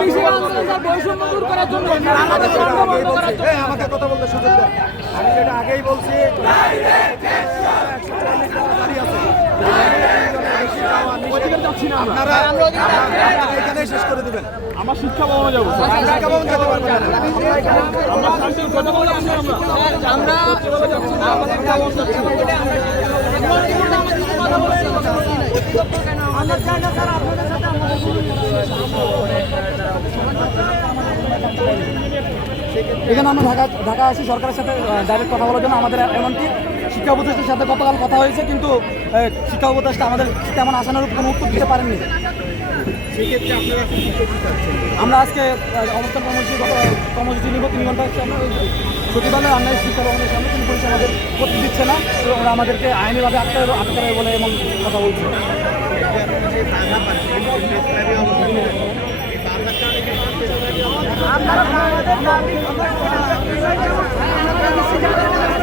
আন্দোলন স্যার বৈষম্য দূর করার জন্য আমাদের কর্ম করার জন্য। আমাকে কথা বলতে সুযোগ দেন। আমি যেটা আগেই বলছি এখানেই শেষ করে দিবেন। আমার শিক্ষা ভবনে যাব। শিক্ষা ভবন যেতে পারবেন না। আমরা আমরা আমাদের ভবন যাচ্ছি এখানে আমরা ঢাকা ঢাকা আসি সরকারের সাথে ডাইরেক্ট কথা বলার জন্য। আমাদের এমনকি শিক্ষা উপদেষ্টার সাথে গতকাল কথা হয়েছে কিন্তু শিক্ষা উপদেষ্টা আমাদের তেমন আসানোর কোনো উত্তর দিতে পারেননি। আমরা আজকে অবস্থান কর্মসূচি কর্মসূচি নিব তিন ঘণ্টা হচ্ছে আমরা ওই সচিবালয় অন্যায় শিক্ষা ভবনের সামনে কিন্তু পুলিশ আমাদের করতে দিচ্ছে না ওরা আমাদেরকে আইনিভাবে আটকে আটকে বলে এমন কথা বলছে। বাধা ইসলামী অবস্থান এই বাধার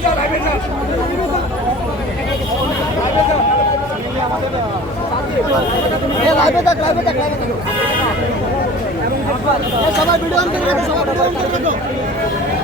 কারণে কিন্তু সবাই ভিডিও অন করে সবাই ভিডিও অন করে